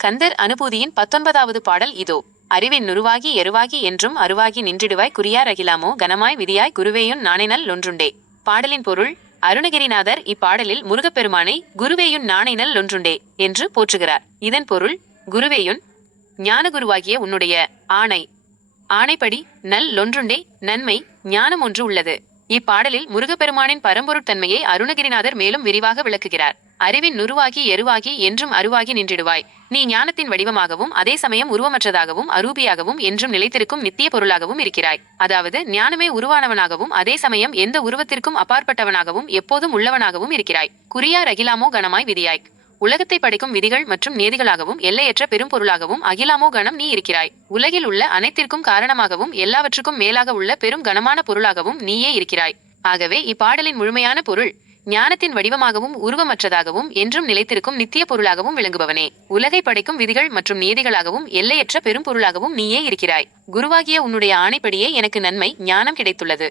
கந்தர் அனுபூதியின் 19வது பாடல் இதோ. அறிவின் நுருவாகி எருவாகி என்றும் அருவாகி நின்றிடுவாய் குறியார் அகிலாமோ கனமாய் விதியாய் குருவேயுன் நாணைநல் ஒன்றுண்டே. பாடலின் பொருள்: அருணகிரிநாதர் இப்பாடலில் முருகப்பெருமானை குருவேயுன் நாணைநல் ஒன்றுண்டே என்று போற்றுகிறார். இதன் பொருள்: குருவேயுன் ஞானகுருவாகிய உன்னுடைய ஆணைப்படி நல் லொன்றுண்டே, நன்மை ஞானம் ஒன்று உள்ளது. இப்பாடலில் முருகப்பெருமானின் பரம்பொருட்தன்மையை அருணகிரிநாதர் மேலும் விரிவாக விளக்குகிறார். அறிவின் நுருவாகி எருவாகி என்றும் அருவாகி நின்றிடுவாய். நீ ஞானத்தின் வடிவமாகவும் அதே சமயம் உருவமற்றதாகவும் அரூபியாகவும் என்றும் நிலைத்திருக்கும் நித்திய பொருளாகவும் இருக்கிறாய். அதாவது ஞானமே உருவானவனாகவும் அதே சமயம் எந்த உருவத்திற்கும் அப்பாற்பட்டவனாகவும் எப்போதும் உள்ளவனாகவும் இருக்கிறாய். குறியார் அகிலாமோ கணமாய் விதியாய். உலகத்தை படைக்கும் விதிகள் மற்றும் நேதிகளாகவும் எல்லையற்ற பெரும் பொருளாகவும் அகிலாமோ கணம் நீ இருக்கிறாய். உலகில் உள்ள அனைத்திற்கும் காரணமாகவும் எல்லாவற்றுக்கும் மேலாக உள்ள பெரும் கனமான பொருளாகவும் நீயே இருக்கிறாய். ஆகவே இப்பாடலின் முழுமையான பொருள்: ஞானத்தின் வடிவமாகவும் உருவமற்றதாகவும் என்றும் நிலைத்திருக்கும் நித்திய பொருளாகவும் விளங்குபவனே, உலகை படைக்கும் விதிகள் மற்றும் நியதிகளாகவும் எல்லையற்ற பெரும் பொருளாகவும் நீயே இருக்கிறாய். குருவாகிய உன்னுடைய ஆணைப்படியே எனக்கு நன்மை ஞானம் கிடைத்துள்ளது.